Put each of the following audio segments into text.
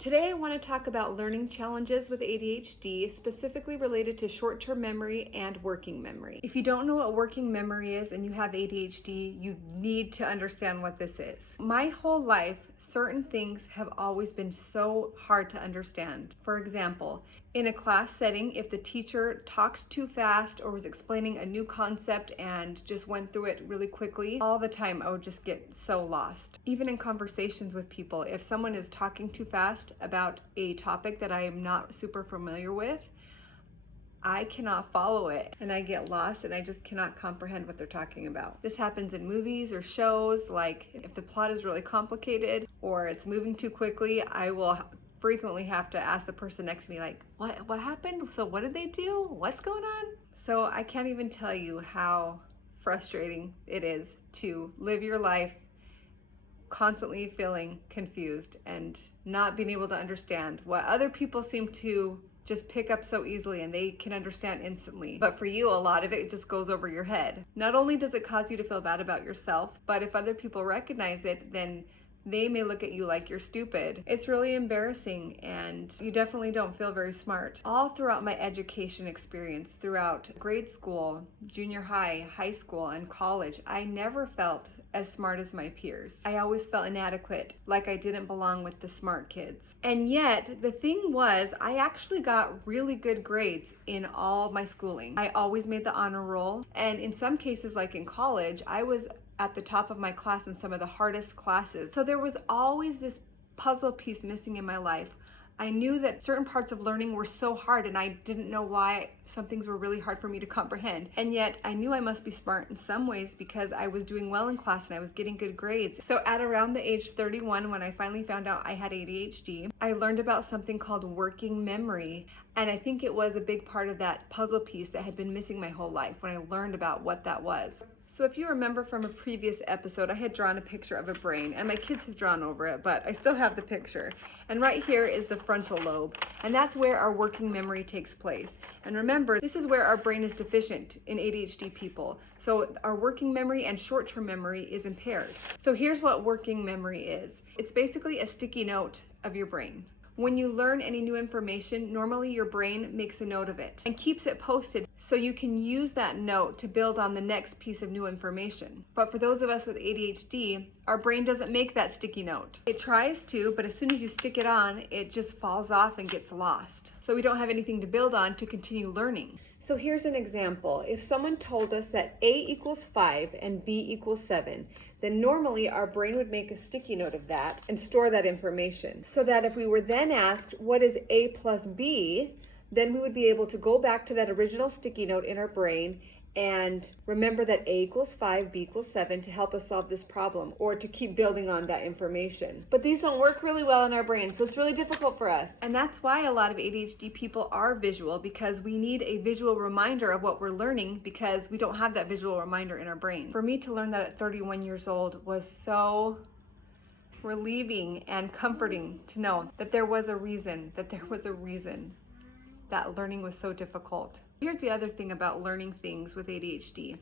Today I want to talk about learning challenges with ADHD, specifically related to short-term memory and working memory. If you don't know what working memory is and you have ADHD, you need to understand what this is. My whole life, certain things have always been so hard to understand. For example, in a class setting, if the teacher talked too fast or was explaining a new concept and just went through it really quickly, all the time I would just get so lost. Even in conversations with people, if someone is talking too fast about a topic that I am not super familiar with, I cannot follow it and I get lost and I just cannot comprehend what they're talking about. This happens in movies or shows, like if the plot is really complicated or it's moving too quickly, I will frequently have to ask the person next to me, like, what happened? So what did they do? What's going on? So I can't even tell you how frustrating it is to live your life constantly feeling confused and not being able to understand what other people seem to just pick up so easily and they can understand instantly. But for you, a lot of it just goes over your head. Not only does it cause you to feel bad about yourself, but if other people recognize it, then they may look at you like you're stupid. It's really embarrassing and you definitely don't feel very smart. All throughout my education experience, throughout grade school, junior high, high school, and college, I never felt as smart as my peers. I always felt inadequate, like I didn't belong with the smart kids. And yet, the thing was, I actually got really good grades in all my schooling. I always made the honor roll, and in some cases, like in college, I was at the top of my class in some of the hardest classes. So there was always this puzzle piece missing in my life. I knew that certain parts of learning were so hard and I didn't know why some things were really hard for me to comprehend. And yet I knew I must be smart in some ways because I was doing well in class and I was getting good grades. So at around the age 31, when I finally found out I had ADHD, I learned about something called working memory. And I think it was a big part of that puzzle piece that had been missing my whole life when I learned about what that was. So if you remember from a previous episode, I had drawn a picture of a brain and my kids have drawn over it, but I still have the picture. And right here is the frontal lobe, and that's where our working memory takes place. And remember, this is where our brain is deficient in ADHD people. So our working memory and short-term memory is impaired. So here's what working memory is. It's basically a sticky note of your brain. When you learn any new information, normally your brain makes a note of it and keeps it posted so you can use that note to build on the next piece of new information. But for those of us with ADHD, our brain doesn't make that sticky note. It tries to, but as soon as you stick it on, it just falls off and gets lost. So we don't have anything to build on to continue learning. So here's an example. If someone told us that A equals 5 and B equals 7, then normally our brain would make a sticky note of that and store that information. So that if we were then asked, what is A plus B, then we would be able to go back to that original sticky note in our brain and remember that A equals 5, B equals 7 to help us solve this problem or to keep building on that information. But these don't work really well in our brain, so it's really difficult for us. And that's why a lot of ADHD people are visual, because we need a visual reminder of what we're learning because we don't have that visual reminder in our brain. For me to learn that at 31 years old was so relieving and comforting to know that there was a reason, that learning was so difficult. Here's the other thing about learning things with ADHD.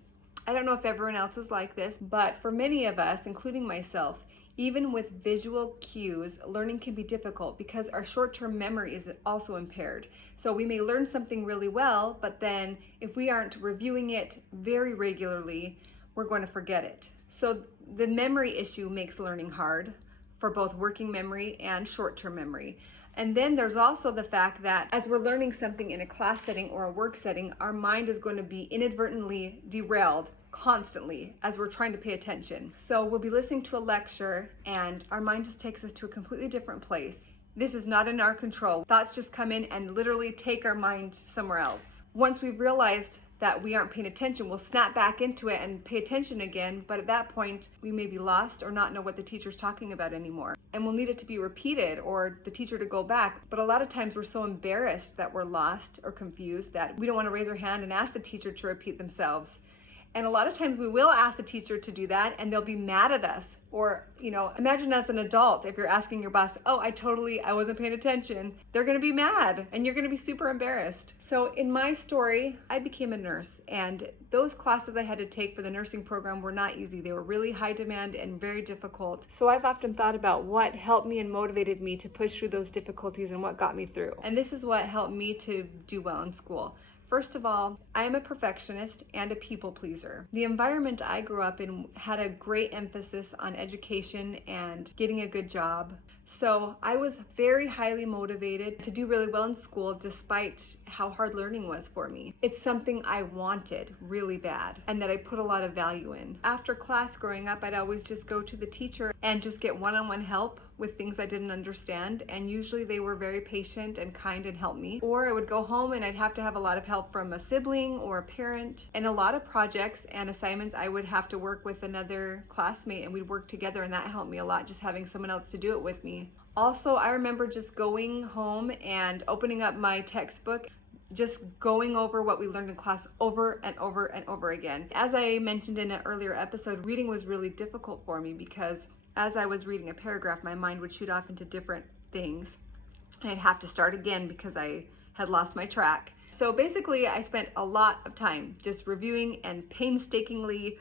I don't know if everyone else is like this, but for many of us, including myself, even with visual cues, learning can be difficult because our short-term memory is also impaired. So we may learn something really well, but then if we aren't reviewing it very regularly, we're going to forget it. So the memory issue makes learning hard for both working memory and short-term memory. And then there's also the fact that as we're learning something in a class setting or a work setting, our mind is going to be inadvertently derailed constantly as we're trying to pay attention. So we'll be listening to a lecture and our mind just takes us to a completely different place. This is not in our control. Thoughts just come in and literally take our mind somewhere else. Once we've realized that we aren't paying attention, we'll snap back into it and pay attention again, but at that point, we may be lost or not know what the teacher's talking about anymore. And we'll need it to be repeated or the teacher to go back. But a lot of times we're so embarrassed that we're lost or confused that we don't want to raise our hand and ask the teacher to repeat themselves. And a lot of times we will ask the teacher to do that and they'll be mad at us. Or, imagine as an adult, if you're asking your boss, oh, I wasn't paying attention. They're gonna be mad and you're gonna be super embarrassed. So in my story, I became a nurse, and those classes I had to take for the nursing program were not easy. They were really high demand and very difficult. So I've often thought about what helped me and motivated me to push through those difficulties and what got me through. And this is what helped me to do well in school. First of all, I am a perfectionist and a people pleaser. The environment I grew up in had a great emphasis on education and getting a good job. So I was very highly motivated to do really well in school despite how hard learning was for me. It's something I wanted really bad and that I put a lot of value in. After class growing up, I'd always just go to the teacher and just get one-on-one help with things I didn't understand, and usually they were very patient and kind and helped me. Or I would go home and I'd have to have a lot of help from a sibling or a parent. And a lot of projects and assignments I would have to work with another classmate, and we'd work together, and that helped me a lot, just having someone else to do it with me. Also, I remember just going home and opening up my textbook, just going over what we learned in class over and over and over again. As I mentioned in an earlier episode, reading was really difficult for me because as I was reading a paragraph, my mind would shoot off into different things, and I'd have to start again because I had lost my track. So basically, I spent a lot of time just reviewing and painstakingly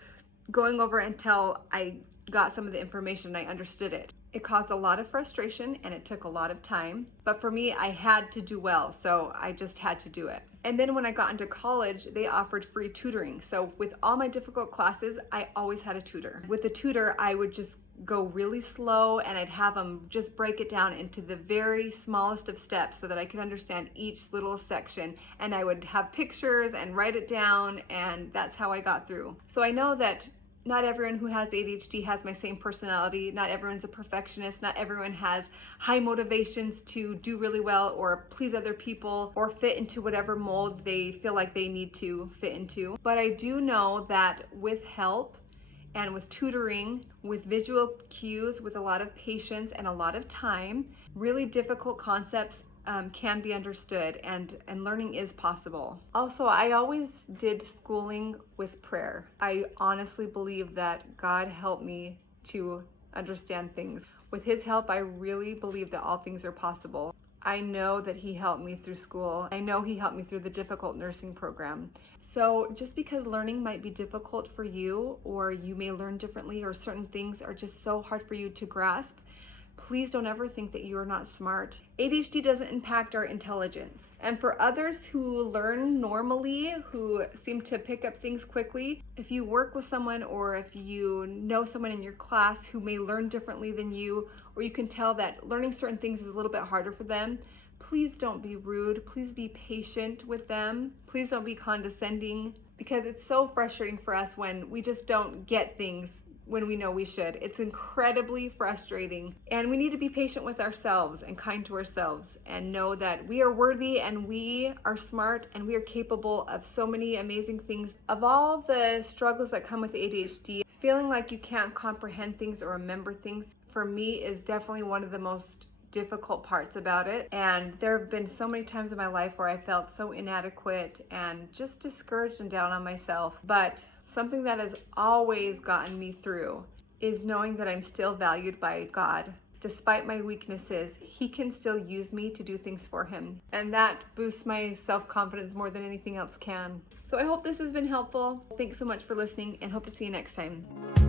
going over until I got some of the information and I understood it. It caused a lot of frustration and it took a lot of time, but for me, I had to do well, so I just had to do it. And then when I got into college, they offered free tutoring. So with all my difficult classes, I always had a tutor. With the tutor, I would just go really slow and I'd have them just break it down into the very smallest of steps so that I could understand each little section, and I would have pictures and write it down, and that's how I got through. So I know that not everyone who has ADHD has my same personality. Not everyone's a perfectionist. Not everyone has high motivations to do really well or please other people or fit into whatever mold they feel like they need to fit into. But I do know that with help and with tutoring, with visual cues, with a lot of patience and a lot of time, really difficult concepts can be understood, and learning is possible. Also, I always did schooling with prayer. I honestly believe that God helped me to understand things. With His help, I really believe that all things are possible. I know that He helped me through school. I know He helped me through the difficult nursing program. So just because learning might be difficult for you, or you may learn differently, or certain things are just so hard for you to grasp, please don't ever think that you are not smart. ADHD doesn't impact our intelligence. And for others who learn normally, who seem to pick up things quickly, if you work with someone or if you know someone in your class who may learn differently than you, or you can tell that learning certain things is a little bit harder for them, please don't be rude. Please be patient with them. Please don't be condescending, because it's so frustrating for us when we just don't get things when we know we should. It's incredibly frustrating, and we need to be patient with ourselves and kind to ourselves and know that we are worthy and we are smart and we are capable of so many amazing things. Of all the struggles that come with ADHD, feeling like you can't comprehend things or remember things, for me, is definitely one of the most difficult parts about it. And there have been so many times in my life where I felt so inadequate and just discouraged and down on myself. But something that has always gotten me through is knowing that I'm still valued by God. Despite my weaknesses, He can still use me to do things for Him. And that boosts my self-confidence more than anything else can. So I hope this has been helpful. Thanks so much for listening, and hope to see you next time.